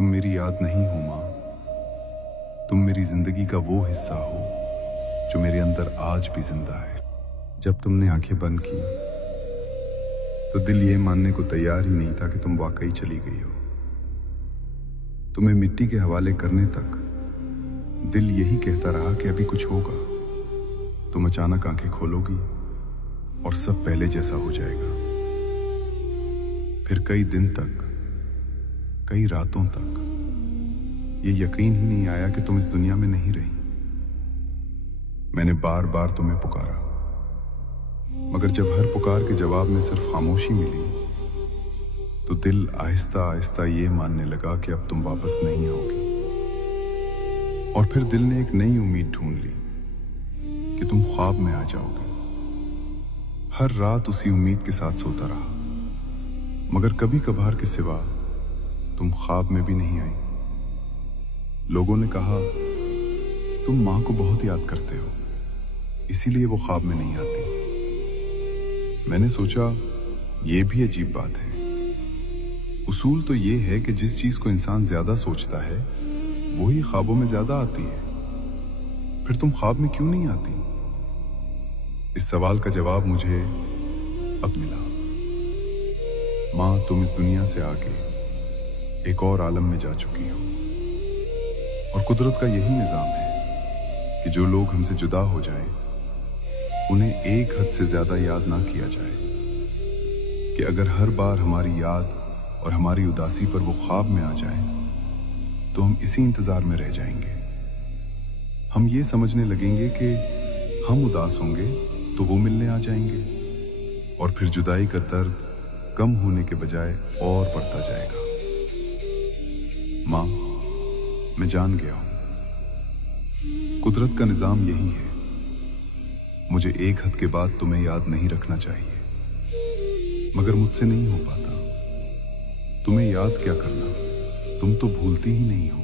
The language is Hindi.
तुम मेरी याद नहीं हो माँ। तुम मेरी जिंदगी का वो हिस्सा हो जो मेरे अंदर आज भी जिंदा है। जब तुमने आंखें बंद की तो दिल ये मानने को तैयार ही नहीं था कि तुम वाकई चली गई हो। तुम्हें मिट्टी के हवाले करने तक दिल यही कहता रहा कि अभी कुछ होगा। तुम अचानक आंखें खोलोगी और सब पहले जैसा हो जाएगा। फिर कई दिन तक, कई रातों तक ये यकीन ही नहीं आया कि तुम इस दुनिया में नहीं रही। मैंने बार बार तुम्हें पुकारा, मगर जब हर पुकार के जवाब में सिर्फ खामोशी मिली तो दिल आहिस्ता आहिस्ता ये मानने लगा कि अब तुम वापस नहीं आओगी। और फिर दिल ने एक नई उम्मीद ढूंढ ली कि तुम ख्वाब में आ जाओगी। हर रात उसी उम्मीद के साथ सोता रहा, मगर कभी कभार के सिवा तुम ख्वाब में भी नहीं आई। लोगों ने कहा तुम मां को बहुत याद करते हो, इसीलिए वो ख्वाब में नहीं आती। मैंने सोचा ये भी अजीब बात है। उसूल तो ये है कि जिस चीज को इंसान ज्यादा सोचता है वही ख्वाबों में ज्यादा आती है। फिर तुम ख्वाब में क्यों नहीं आती? इस सवाल का जवाब मुझे अब मिला। मां, तुम इस दुनिया से आगे एक और आलम में जा चुकी हो, और कुदरत का यही निजाम है कि जो लोग हमसे जुदा हो जाएं, उन्हें एक हद से ज्यादा याद ना किया जाए। कि अगर हर बार हमारी याद और हमारी उदासी पर वो ख्वाब में आ जाए तो हम इसी इंतजार में रह जाएंगे। हम ये समझने लगेंगे कि हम उदास होंगे तो वो मिलने आ जाएंगे, और फिर जुदाई का दर्द कम होने के बजाय और बढ़ता जाएगा। मां, मैं जान गया हूं कुदरत का निजाम यही है। मुझे एक हद के बाद तुम्हें याद नहीं रखना चाहिए, मगर मुझसे नहीं हो पाता। तुम्हें याद क्या करना, तुम तो भूलती ही नहीं हो।